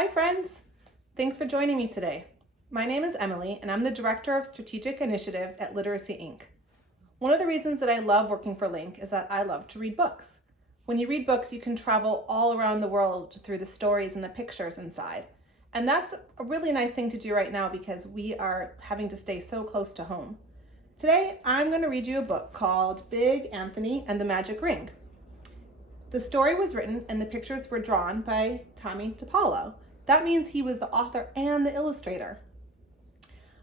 Hi friends! Thanks for joining me today. My name is Emily and I'm the Director of Strategic Initiatives at Literacy Inc. One of the reasons that I love working for LINC is that I love to read books. When you read books, you can travel all around the world through the stories and the pictures inside. And that's a really nice thing to do right now because we are having to stay so close to home. Today, I'm going to read you a book called Big Anthony and the Magic Ring. The story was written and the pictures were drawn by Tomie dePaola. That means he was the author and the illustrator.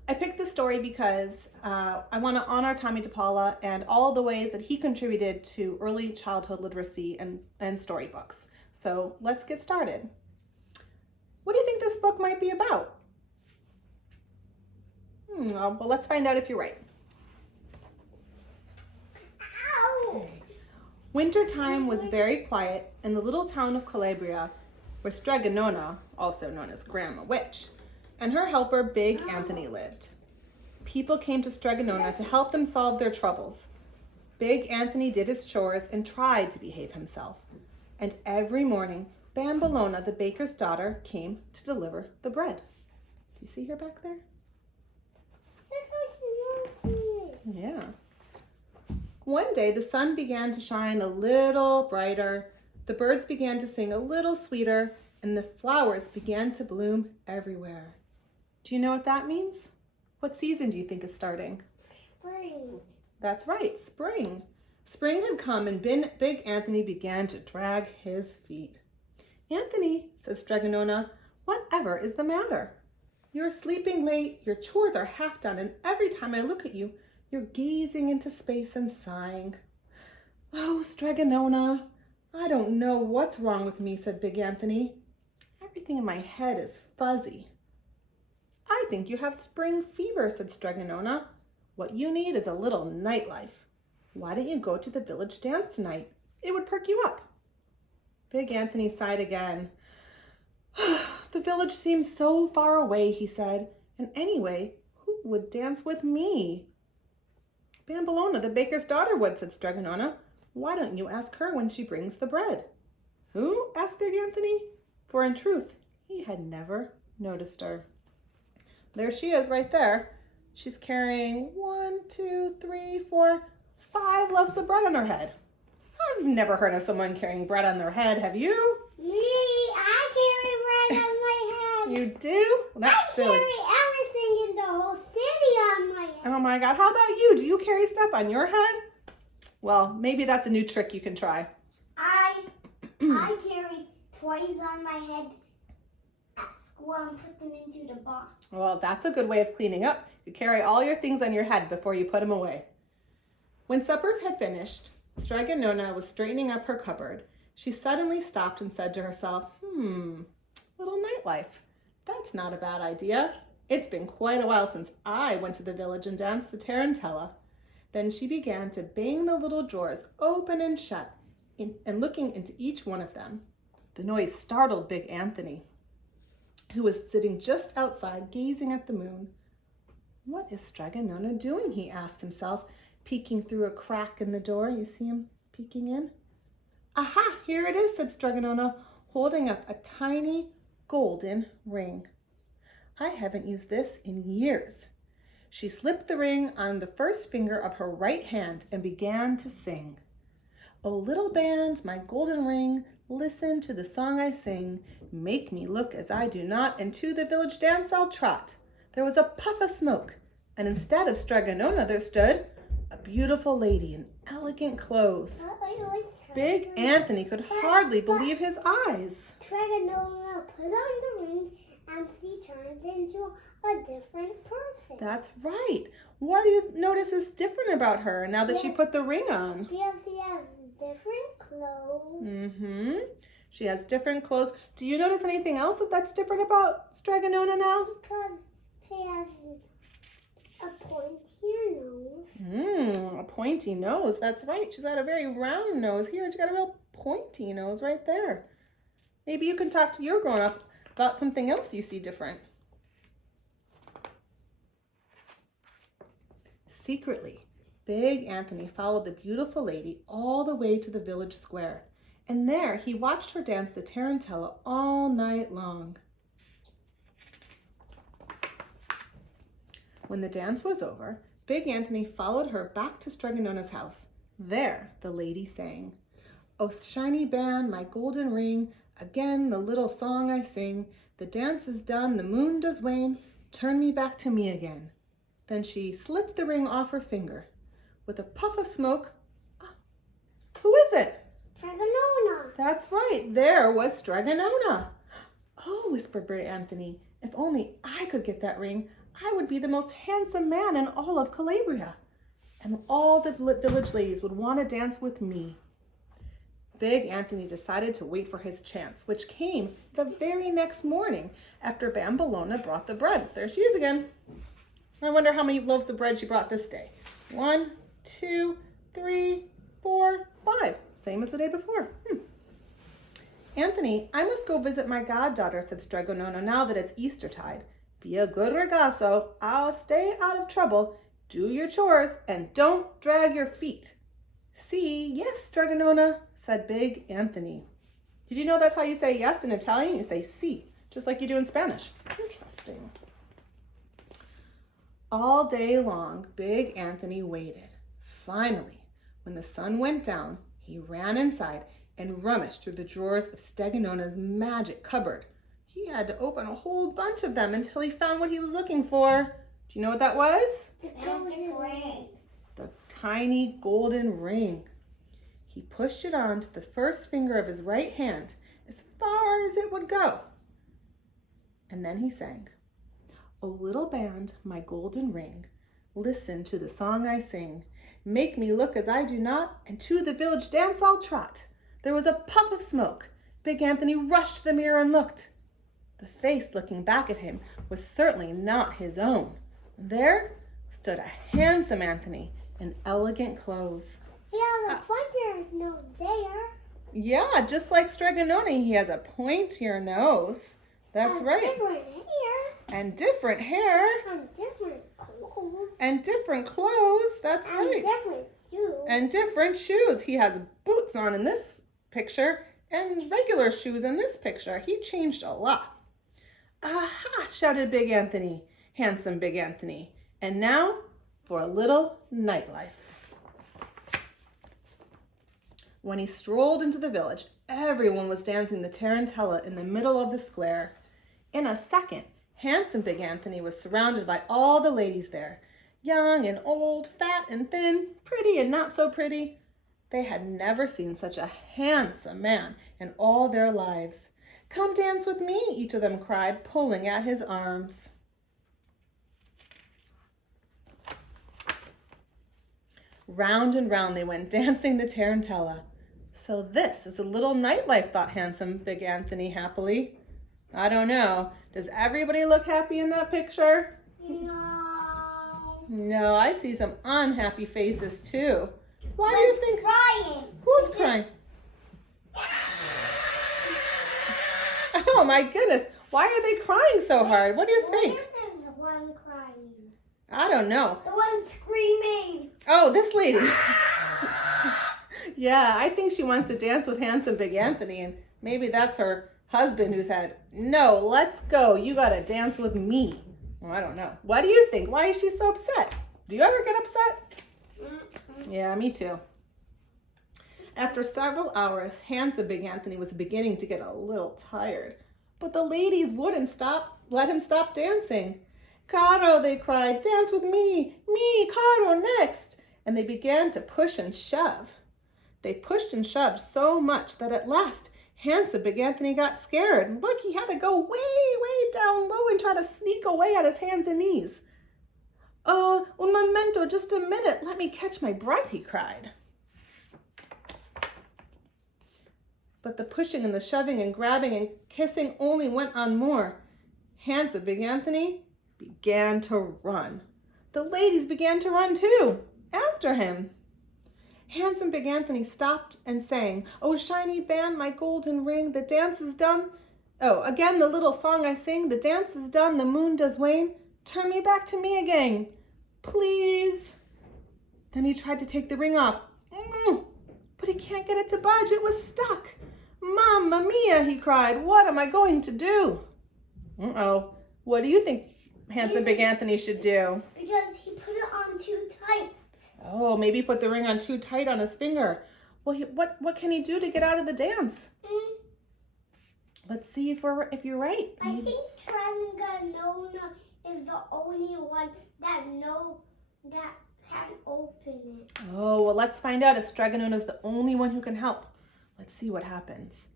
I picked this story because I want to honor Tomie dePaola and all the ways that he contributed to early childhood literacy and storybooks. So let's get started. What do you think this book might be about? Well, let's find out if you're right. Wintertime was very quiet in the little town of Calabria, where Strega Nona, also known as Grandma Witch, and her helper Big Anthony lived. People came to Strega Nona to help them solve their troubles. Big Anthony did his chores and tried to behave himself. And every morning, Bambolona, the baker's daughter, came to deliver the bread. Do you see her back there? Yeah. One day, the sun began to shine a little brighter, the birds began to sing a little sweeter, and the flowers began to bloom everywhere. Do you know what that means? What season do you think is starting? Spring. That's right, spring. Spring had come and Big Anthony began to drag his feet. "Anthony," said Strega Nona, "whatever is the matter? You're sleeping late, your chores are half done, and every time I look at you, you're gazing into space and sighing." "Oh, Strega Nona, I don't know what's wrong with me," said Big Anthony. "Everything in my head is fuzzy." "I think you have spring fever," said Strega Nona. "What you need is a little nightlife. Why don't you go to the village dance tonight? It would perk you up." Big Anthony sighed again. "The village seems so far away," he said. "And anyway, who would dance with me?" "Bambolona, the baker's daughter, would," said Strega Nona. "Why don't you ask her when she brings the bread?" "Who?" asked Big Anthony, for in truth, he had never noticed her. "There she is right there. She's carrying 1, 2, 3, 4, 5 loaves of bread on her head." "I've never heard of someone carrying bread on their head, have you?" Me, I carry bread on my head. You do? Well, that's silly. I carry everything in the whole city on my head. Oh my God, how about you? Do you carry stuff on your head? Well, maybe that's a new trick you can try. I carry toys on my head at school and put them into the box. Well, that's a good way of cleaning up. You carry all your things on your head before you put them away. When supper had finished, Strega Nona was straightening up her cupboard. She suddenly stopped and said to herself, little nightlife. That's not a bad idea. It's been quite a while since I went to the village and danced the tarantella. Then she began to bang the little drawers open and shut and looking into each one of them. The noise startled Big Anthony, who was sitting just outside gazing at the moon. "What is Strega Nona doing?" he asked himself, peeking through a crack in the door. You see him peeking in? "Aha, here it is," said Strega Nona, holding up a tiny golden ring. "I haven't used this in years." She slipped the ring on the first finger of her right hand and began to sing. "Oh, little band, my golden ring, listen to the song I sing. Make me look as I do not, and to the village dance I'll trot." There was a puff of smoke, and instead of Strega Nona there stood a beautiful lady in elegant clothes. Big Anthony could hardly believe his eyes. Strega Nona put on the ring and she turned into a different person. That's right. What do you notice is different about her now that she put the ring on? Because she has different clothes. She has different clothes. Do you notice anything else that's different about Strega Nona now? Because she has a pointy nose. A pointy nose. That's right. She's got a very round nose here, and she's got a real pointy nose right there. Maybe you can talk to your grown-up about something else you see different. Secretly, Big Anthony followed the beautiful lady all the way to the village square, and there he watched her dance the tarantella all night long. When the dance was over, Big Anthony followed her back to Strega Nona's house. There, the lady sang, "Oh, shiny band, my golden ring, again the little song I sing. The dance is done, the moon does wane, turn me back to me again." Then she slipped the ring off her finger. With a puff of smoke, who is it? Strega Nona. That's right, there was Strega Nona. "Oh," whispered Big Anthony, "if only I could get that ring, I would be the most handsome man in all of Calabria. And all the village ladies would want to dance with me." Big Anthony decided to wait for his chance, which came the very next morning after Bambolona brought the bread. There she is again. I wonder how many loaves of bread she brought this day. 1, 2, 3, 4, 5. Same as the day before. "Anthony, I must go visit my goddaughter," said Strega Nona, "now that it's Eastertide. Be a good ragazzo. I'll stay out of trouble. Do your chores and don't drag your feet." "See, yes, Strega Nona," said Big Anthony. Did you know that's how you say yes in Italian? You say si, just like you do in Spanish. Interesting. All day long, Big Anthony waited. Finally, when the sun went down, he ran inside and rummaged through the drawers of Strega Nona's magic cupboard. He had to open a whole bunch of them until he found what he was looking for. Do you know what that was? The golden ring. The tiny golden ring. He pushed it onto the first finger of his right hand as far as it would go. And then he sang, "O little band, my golden ring, listen to the song I sing. Make me look as I do not, and to the village dance I'll trot." There was a puff of smoke. Big Anthony rushed to the mirror and looked. The face looking back at him was certainly not his own. There stood a handsome Anthony in elegant clothes. Yeah, the pointer nose there. Yeah, just like Strega Nona, he has a pointier nose. That's right. Different hair. And different hair. And different clothes. And different clothes. That's And right. different shoes. And different shoes. He has boots on in this picture and regular shoes in this picture. He changed a lot. "Aha!" shouted Big Anthony, handsome Big Anthony. "And now for a little nightlife." When he strolled into the village, everyone was dancing the tarantella in the middle of the square. In a second, handsome Big Anthony was surrounded by all the ladies there, young and old, fat and thin, pretty and not so pretty. They had never seen such a handsome man in all their lives. "Come dance with me," each of them cried, pulling at his arms. Round and round they went, dancing the tarantella. "So this is a little nightlife," thought handsome Big Anthony happily. I don't know. Does everybody look happy in that picture? No. No, I see some unhappy faces too. Why do you think? Crying. Who's crying? Oh my goodness. Why are they crying so hard? What do you think? Where is the one crying? I don't know. The one screaming. Oh, this lady. Yeah, I think she wants to dance with handsome Big Anthony, and maybe that's her husband who said, "No, let's go. You got to dance with me." Well, I don't know. What do you think? Why is she so upset? Do you ever get upset? Yeah, me too. After several hours, handsome Big Anthony was beginning to get a little tired, but the ladies wouldn't let him stop dancing. "Caro," they cried, "dance with me. Me, Caro, next." And they began to push and shove. They pushed and shoved so much that at last handsome Big Anthony got scared. Look, he had to go way, way down low and try to sneak away on his hands and knees. "Oh, un momento, just a minute. Let me catch my breath," he cried. But the pushing and the shoving and grabbing and kissing only went on more. Handsome Big Anthony began to run. The ladies began to run too, after him. Handsome Big Anthony stopped and sang, "Oh, shiny band, my golden ring, the dance is done. Oh, again the little song I sing, the dance is done, the moon does wane. Turn me back to me again, please." Then he tried to take the ring off, but he can't get it to budge. It was stuck. "Mamma mia," he cried, "what am I going to do?" Uh-oh. What do you think handsome Big Anthony should do? Because he put it on too tight. Oh, maybe put the ring on too tight on his finger. Well, what can he do to get out of the dance? Let's see if you're right. I think Strega Nona is the only one that can open it. Oh, well, let's find out if Strega Nona is the only one who can help. Let's see what happens.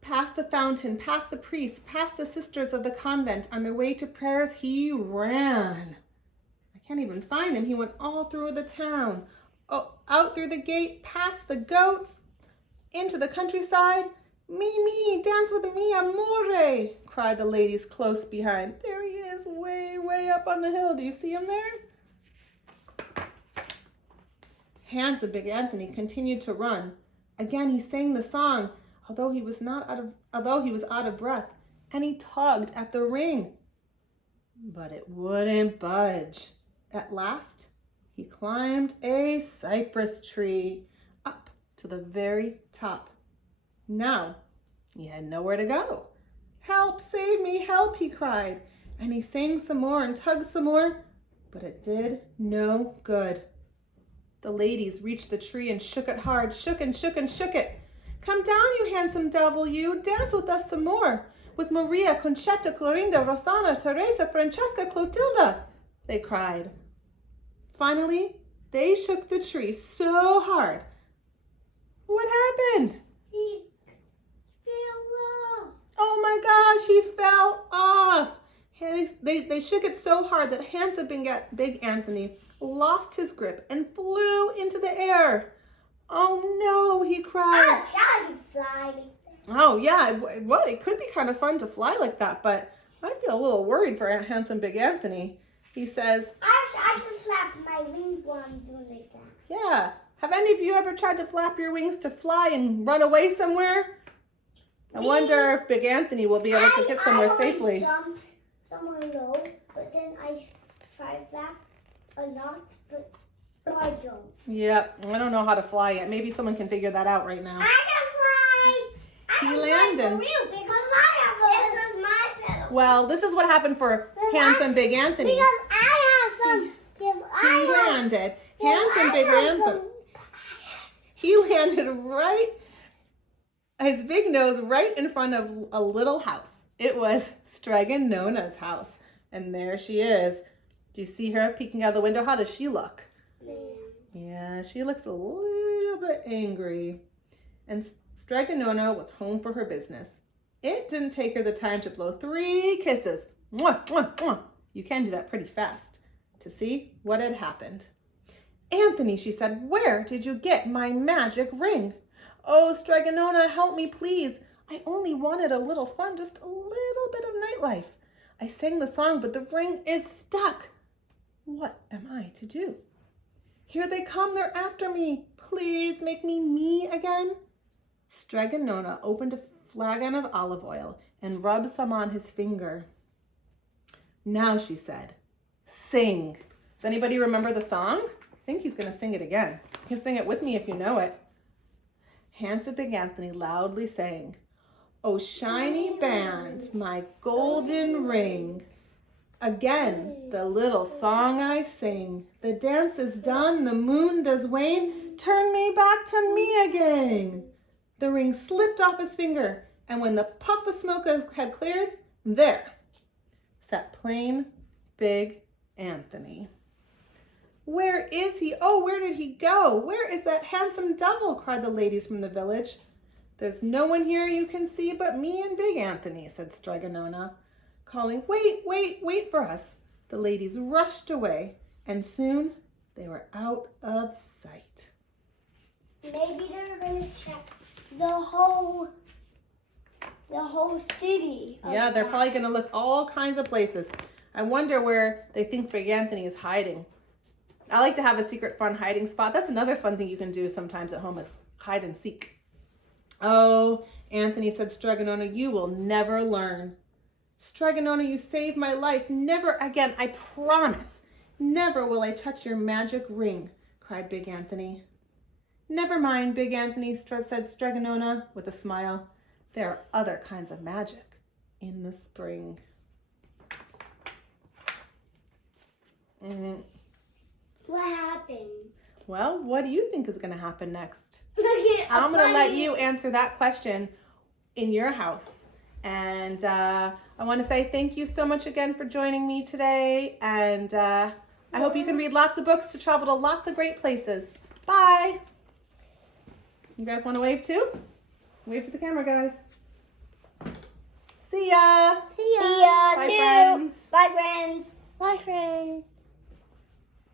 Past the fountain, past the priest, past the sisters of the convent, on their way to prayers, he ran. I can't even find him. He went all through the town. Oh, out through the gate, past the goats, into the countryside. Me, dance with me, amore, cried the ladies close behind. There he is, way up on the hill. Do you see him there? Handsome Big Anthony continued to run. Again, he sang the song, although he was out of breath, and he tugged at the ring. But it wouldn't budge. At last, he climbed a cypress tree up to the very top. Now, he had nowhere to go. Help, save me, help, he cried. And he sang some more and tugged some more, but it did no good. The ladies reached the tree and shook it hard, shook it. Come down, you handsome devil, you. Dance with us some more. With Maria, Conchetta, Clorinda, Rossana, Teresa, Francesca, Clotilda, they cried. Finally, they shook the tree so hard. What happened? He fell off. Oh my gosh, he fell off. They shook it so hard that handsome Big Anthony lost his grip and flew into the air. Oh no, he cried. I can fly. Oh yeah, well, it could be kind of fun to fly like that, but I feel a little worried for handsome Big Anthony. He says, I can flap my wings while I'm doing like that. yeah. Have any of you ever tried to flap your wings to fly and run away somewhere? I wonder if Big Anthony will be able to get somewhere safely. I jumped somewhere low, but then I tried that a lot, but I don't. Yep, I don't know how to fly yet. Maybe someone can figure that out right now. I can fly. He landed. For real, because I have this is my pedal. Well, this is what happened for handsome Big Anthony. Because I have some. He landed. Handsome Big Anthony. He landed his big nose right in front of a little house. It was Strega Nona's house. And there she is. Do you see her peeking out the window? How does she look? Yeah, she looks a little bit angry. And Strega Nona was home for her business. It didn't take her the time to blow 3 kisses. Mwah, mwah, mwah. You can do that pretty fast. To see what had happened. Anthony, she said, where did you get my magic ring? Oh, Strega Nona, help me, please. I only wanted a little fun, just a little bit of nightlife. I sang the song, but the ring is stuck. What am I to do? Here they come, they're after me. Please make me me again. Strega Nona opened a flagon of olive oil and rubbed some on his finger. Now, she said, sing. Does anybody remember the song? I think he's going to sing it again. You can sing it with me if you know it. Handsome Big Anthony loudly sang, "Oh, shiny band, my golden ring. Again, the little song I sing. The dance is done, the moon does wane. Turn me back to me again." The ring slipped off his finger, and when the puff of smoke had cleared, there sat plain Big Anthony. Where is he? Oh, where did he go? Where is that handsome devil? Cried the ladies from the village. There's no one here you can see but me and Big Anthony, said Strega Nona, calling, wait, wait, wait for us. The ladies rushed away, and soon they were out of sight. Maybe they're going to check the whole city. Yeah, they're probably going to look all kinds of places. I wonder where they think Big Anthony is hiding. I like to have a secret fun hiding spot. That's another fun thing you can do sometimes at home is hide and seek. Oh, Anthony, said Strega Nona, you will never learn. Strega Nona, you saved my life. Never again, I promise. Never will I touch your magic ring, cried Big Anthony. Never mind, Big Anthony, said Strega Nona with a smile. There are other kinds of magic in the spring. Mm-hmm. What happened? Well, what do you think is going to happen next? Okay, I'm going to let you answer that question in your house. And I want to say thank you so much again for joining me today. And I hope you can read lots of books to travel to lots of great places. Bye. You guys want to wave too? Wave to the camera, guys. See ya. See ya. Bye, too. friends. Bye, friends. Bye, friends.